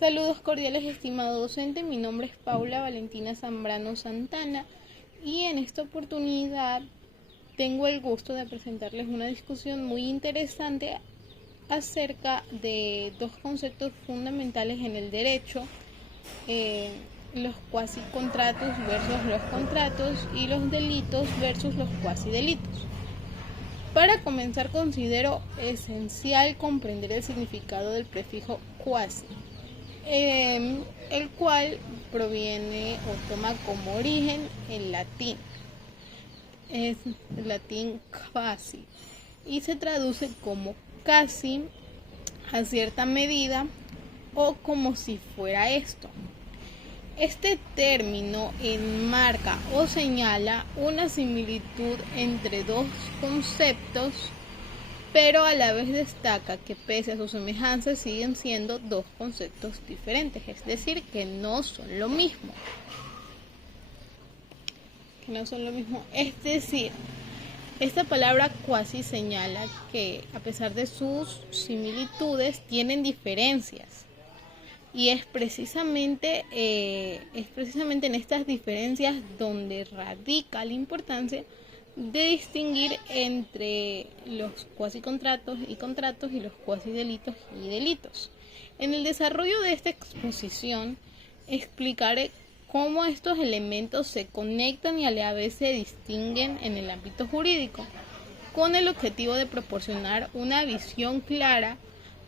Saludos cordiales, estimado docente. Mi nombre es Paula Valentina Zambrano Santana y en esta oportunidad tengo el gusto de presentarles una discusión muy interesante acerca de dos conceptos fundamentales en el derecho, los cuasicontratos versus los contratos y los delitos versus los cuasidelitos. Para comenzar, considero esencial comprender el significado del prefijo quasi, el cual proviene o toma como origen el latín. Es el latín quasi y se traduce como casi, a cierta medida o como si fuera esto. Este término enmarca o señala una similitud entre dos conceptos, pero a la vez destaca que pese a su semejanza siguen siendo dos conceptos diferentes, es decir, que no son lo mismo. Es decir, esta palabra cuasi señala que a pesar de sus similitudes tienen diferencias. Y es precisamente en estas diferencias donde radica la importancia de distinguir entre los cuasicontratos y contratos y los cuasidelitos y delitos. En el desarrollo de esta exposición explicaré cómo estos elementos se conectan y a la vez se distinguen en el ámbito jurídico, con el objetivo de proporcionar una visión clara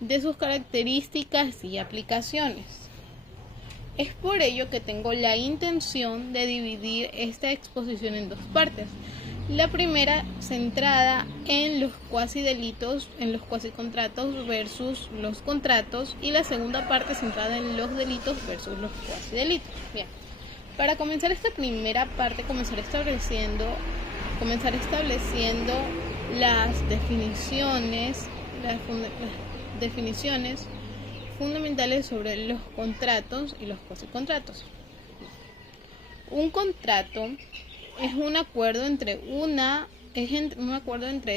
de sus características y aplicaciones. Es por ello que tengo la intención de dividir esta exposición en dos partes. La primera centrada en los cuasidelitos, en los cuasicontratos versus los contratos, y la segunda parte centrada en los delitos versus los cuasidelitos. Bien, para comenzar esta primera parte comenzaré estableciendo las definiciones fundamentales sobre los contratos y los cuasicontratos. Un contrato es un acuerdo entre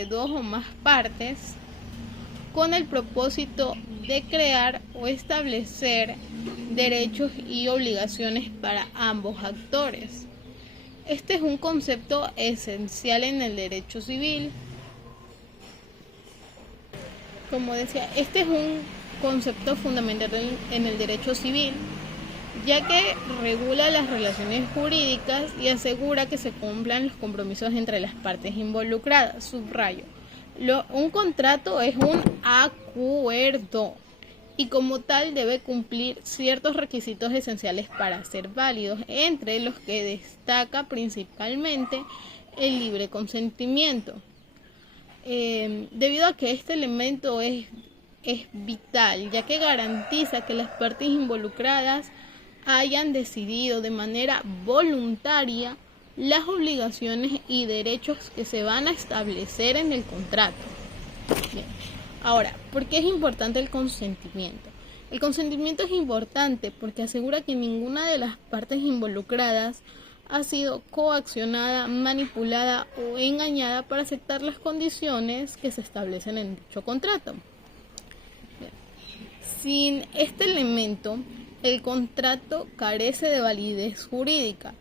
dos o más partes con el propósito de crear o establecer derechos y obligaciones para ambos actores. Este es un concepto esencial en el derecho civil. Como decía, este es un concepto fundamental en el derecho civil, ya que regula las relaciones jurídicas y asegura que se cumplan los compromisos entre las partes involucradas. Subrayo, un contrato es un acuerdo y como tal debe cumplir ciertos requisitos esenciales para ser válidos, entre los que destaca principalmente el libre consentimiento. Debido a que este elemento es vital, ya que garantiza que las partes involucradas hayan decidido de manera voluntaria las obligaciones y derechos que se van a establecer en el contrato. Bien. Ahora, ¿por qué es importante el consentimiento? El consentimiento es importante porque asegura que ninguna de las partes involucradas ha sido coaccionada, manipulada o engañada para aceptar las condiciones que se establecen en dicho contrato. Bien. Sin este elemento, el contrato carece de validez jurídica,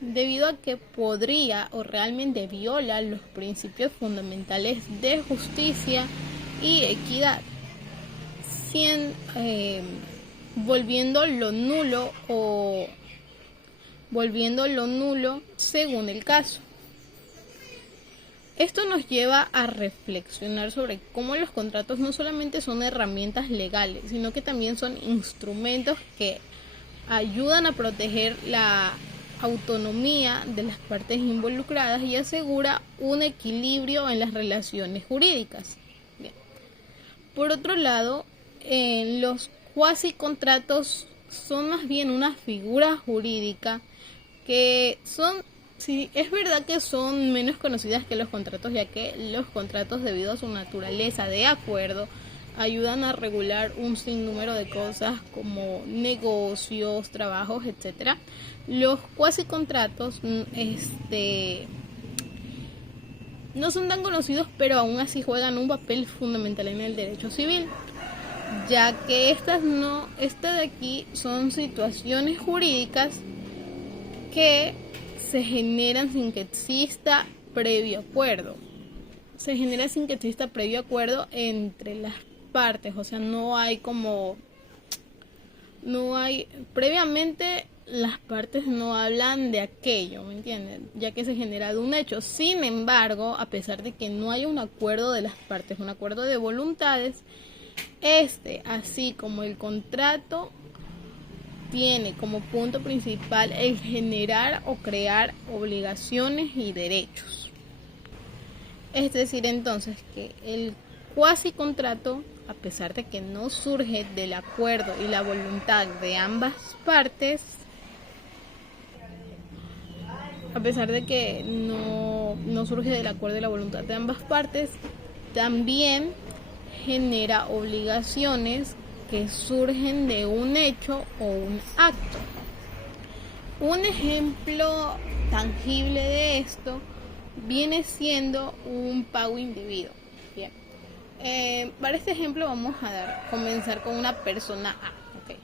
debido a que podría o realmente viola los principios fundamentales de justicia y equidad, volviendo lo nulo según el caso. Esto nos lleva a reflexionar sobre cómo los contratos no solamente son herramientas legales, sino que también son instrumentos que ayudan a proteger la autonomía de las partes involucradas y asegura un equilibrio en las relaciones jurídicas. Bien. Por otro lado, los cuasicontratos son más bien una figura jurídica que son, sí, es verdad que son menos conocidas que los contratos, ya que los contratos, debido a su naturaleza de acuerdo, ayudan a regular un sinnúmero de cosas como negocios, trabajos, etc. Los cuasicontratos no son tan conocidos, pero aún así juegan un papel fundamental en el derecho civil. ya que estas de aquí son situaciones jurídicas que se generan sin que exista previo acuerdo. Se genera sin que exista previo acuerdo entre las partes, o sea, previamente las partes no hablan de aquello, ¿me entienden? Ya que se genera de un hecho. Sin embargo, a pesar de que no haya un acuerdo de las partes, un acuerdo de voluntades, así como el contrato, tiene como punto principal el generar o crear obligaciones y derechos. Es decir, entonces, que el cuasi contrato, a pesar de que no surge del acuerdo y la voluntad de ambas partes, también genera obligaciones que surgen de un hecho o un acto. Un ejemplo tangible de esto viene siendo un pago indebido. Bien. Para este ejemplo vamos a comenzar con una persona A. Okay.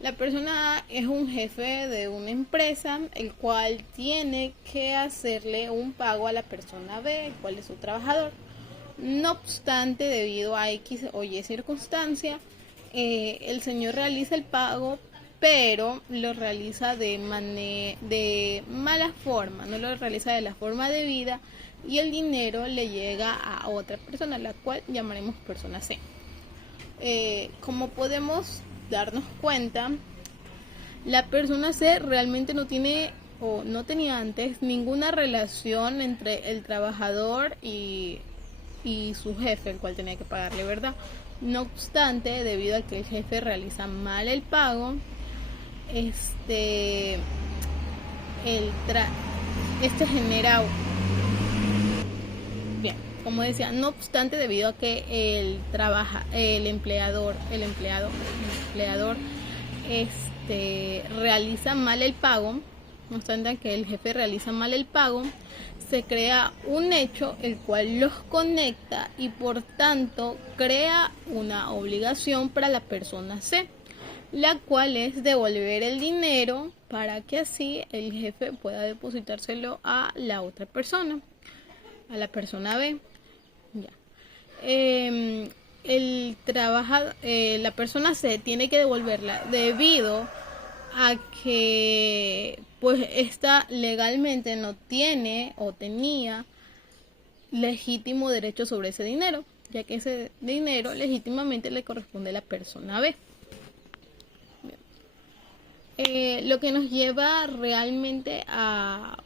La persona A es un jefe de una empresa, el cual tiene que hacerle un pago a la persona B, el cual es su trabajador. No obstante, debido a X o Y circunstancia, el señor realiza el pago, pero lo realiza de mala forma, no lo realiza de la forma debida, y el dinero le llega a otra persona, la cual llamaremos persona C. Como podemos darnos cuenta, la persona C realmente no tiene o no tenía antes ninguna relación entre el trabajador y su jefe, el cual tenía que pagarle, ¿verdad? No obstante, debido a que el jefe realiza mal el pago, genera, bien, como decía, no obstante, debido a que el empleador realiza mal el pago, no obstante que el jefe realiza mal el pago, se crea un hecho el cual los conecta y por tanto crea una obligación para la persona C, la cual es devolver el dinero para que así el jefe pueda depositárselo a la otra persona, a la persona B. Ya. La persona C tiene que devolverla debido a que pues esta legalmente no tiene o tenía legítimo derecho sobre ese dinero, ya que ese dinero legítimamente le corresponde a la persona B. Lo que nos lleva realmente a,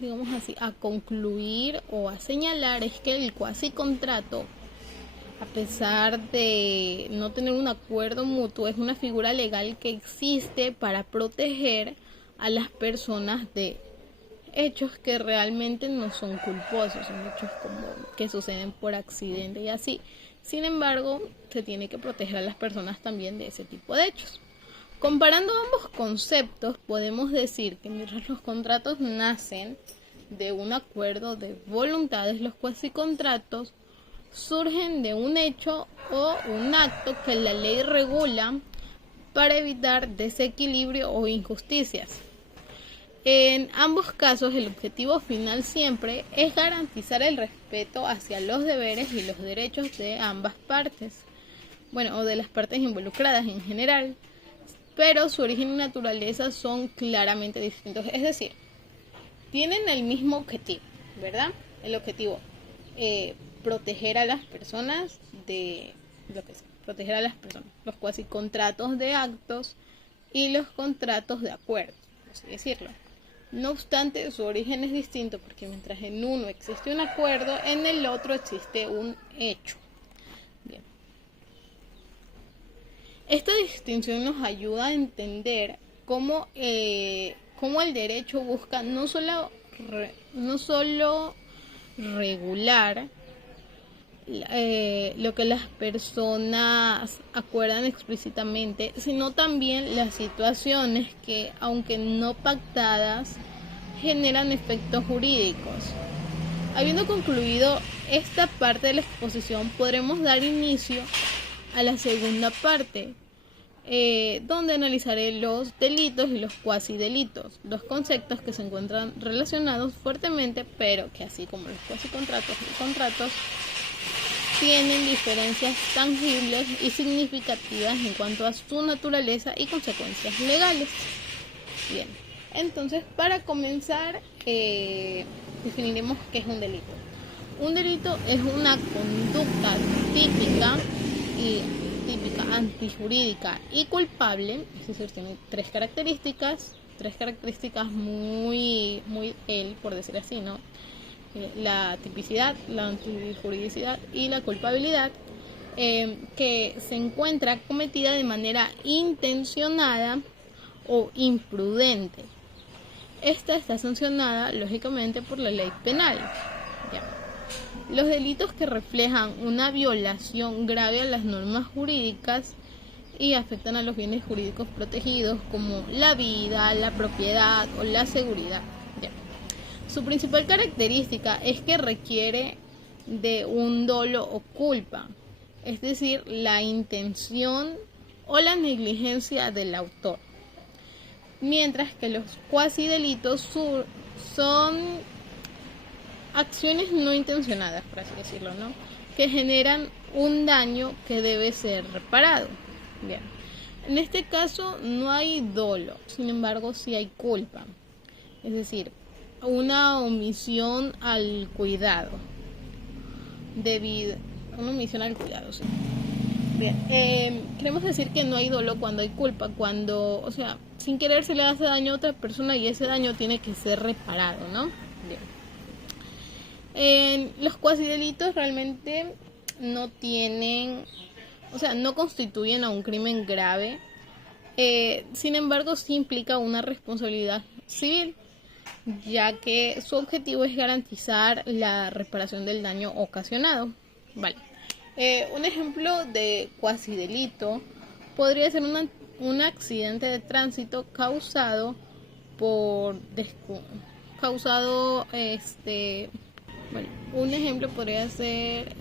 digamos así, a concluir o a señalar es que el cuasi contrato, a pesar de no tener un acuerdo mutuo, es una figura legal que existe para proteger a las personas de hechos que realmente no son culposos, son hechos como que suceden por accidente y así. Sin embargo, se tiene que proteger a las personas también de ese tipo de hechos. Comparando ambos conceptos, podemos decir que mientras los contratos nacen de un acuerdo de voluntades, los cuasicontratos surgen de un hecho o un acto que la ley regula para evitar desequilibrio o injusticias. En ambos casos, el objetivo final siempre es garantizar el respeto hacia los deberes y los derechos de ambas partes, o de las partes involucradas en general, pero su origen y naturaleza son claramente distintos. Es decir, tienen el mismo objetivo, ¿verdad? El objetivo, proteger a las personas de lo que sea, proteger a las personas, los cuasicontratos de actos y los contratos de acuerdo, por así decirlo. No obstante, su origen es distinto porque mientras en uno existe un acuerdo, en el otro existe un hecho. Bien. Esta distinción nos ayuda a entender cómo el derecho busca no solo regular lo que las personas acuerdan explícitamente, sino también las situaciones que, aunque no pactadas, generan efectos jurídicos. Habiendo concluido esta parte de la exposición, podremos dar inicio a la segunda parte, donde analizaré los delitos y los cuasi delitos, dos conceptos que se encuentran relacionados fuertemente, pero que así como los cuasi contratos y contratos, tienen diferencias tangibles y significativas en cuanto a su naturaleza y consecuencias legales. Bien, entonces para comenzar definiremos qué es un delito. Un delito es una conducta típica, antijurídica y culpable, es decir, tiene tres características muy por decir así, ¿no? La tipicidad, la antijuridicidad y la culpabilidad, que se encuentra cometida de manera intencionada o imprudente. Esta está sancionada, lógicamente, por la ley penal. Ya. Los delitos que reflejan una violación grave a las normas jurídicas y afectan a los bienes jurídicos protegidos, como la vida, la propiedad o la seguridad. Ya. Su principal característica es que requiere de un dolo o culpa, es decir, la intención o la negligencia del autor. Mientras que los cuasi delitos son acciones no intencionadas, por así decirlo, ¿no? Que generan un daño que debe ser reparado. Bien. En este caso no hay dolo, sin embargo sí hay culpa. Es decir, una omisión al cuidado. Una omisión al cuidado, sí. Bien, queremos decir que no hay dolo cuando hay culpa, cuando, o sea, sin querer se le hace daño a otra persona y ese daño tiene que ser reparado, ¿no? Bien. Los cuasi delitos realmente no tienen, o sea, no constituyen a un crimen grave, sin embargo sí implica una responsabilidad civil, ya que su objetivo es garantizar la reparación del daño ocasionado. Vale. Un ejemplo de cuasi delito podría ser un accidente de tránsito causado un ejemplo podría ser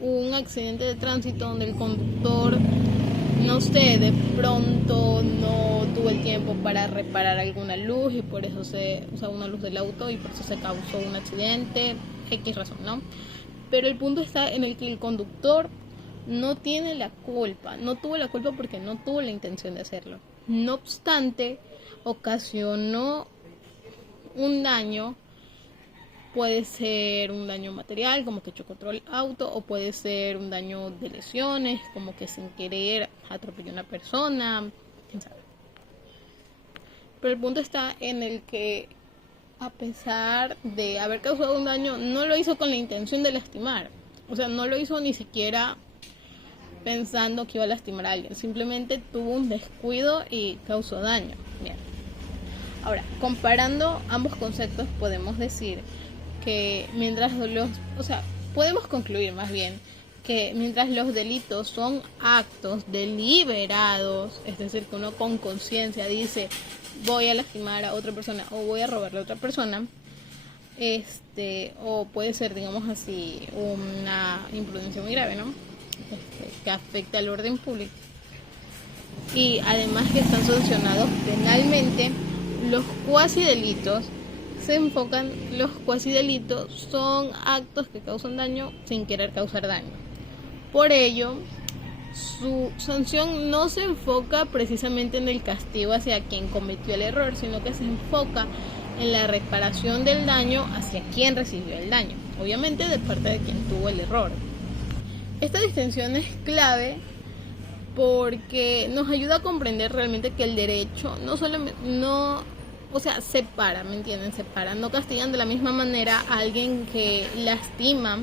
un accidente de tránsito donde el conductor, no sé, de pronto no tuvo el tiempo para reparar alguna luz y por eso se usaba una luz del auto y por eso se causó un accidente, X razón, ¿no? Pero el punto está en el que el conductor no tiene la culpa, no tuvo la culpa porque no tuvo la intención de hacerlo. No obstante, ocasionó un daño, puede ser un daño material, como que chocó el auto, o puede ser un daño de lesiones, como que sin querer atropelló a una persona, quién sabe. Pero el punto está en el que, a pesar de haber causado un daño, no lo hizo con la intención de lastimar. O sea, no lo hizo ni siquiera pensando que iba a lastimar a alguien. Simplemente tuvo un descuido y causó daño. Bien. Ahora, comparando ambos conceptos, podemos decir que podemos concluir más bien que mientras los delitos son actos deliberados, es decir, que uno con conciencia dice voy a lastimar a otra persona o voy a robarle a otra persona, o puede ser, digamos así, una imprudencia muy grave, ¿no? Que afecta al orden público y además que están sancionados penalmente. Los cuasi delitos son actos que causan daño sin querer causar daño. Por ello, su sanción no se enfoca precisamente en el castigo hacia quien cometió el error, sino que se enfoca en la reparación del daño hacia quien recibió el daño, obviamente de parte de quien tuvo el error. Esta distinción es clave porque nos ayuda a comprender realmente que el derecho separa, ¿me entienden? Separa, no castigan de la misma manera a alguien que lastima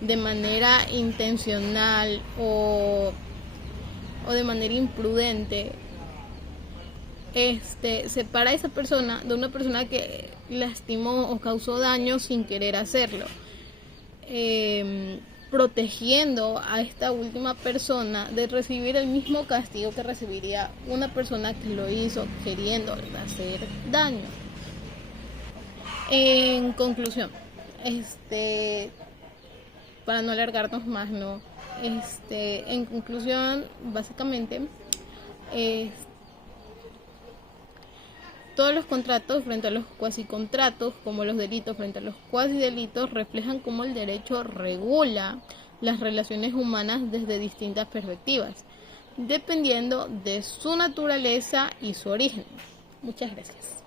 de manera intencional o de manera imprudente. Separa a esa persona de una persona que lastimó o causó daño sin querer hacerlo, protegiendo a esta última persona de recibir el mismo castigo que recibiría una persona que lo hizo queriendo hacer daño. En conclusión, para no alargarnos más, ¿no? En conclusión, básicamente, eh, todos los contratos frente a los cuasicontratos, como los delitos frente a los cuasidelitos, reflejan cómo el derecho regula las relaciones humanas desde distintas perspectivas, dependiendo de su naturaleza y su origen. Muchas gracias.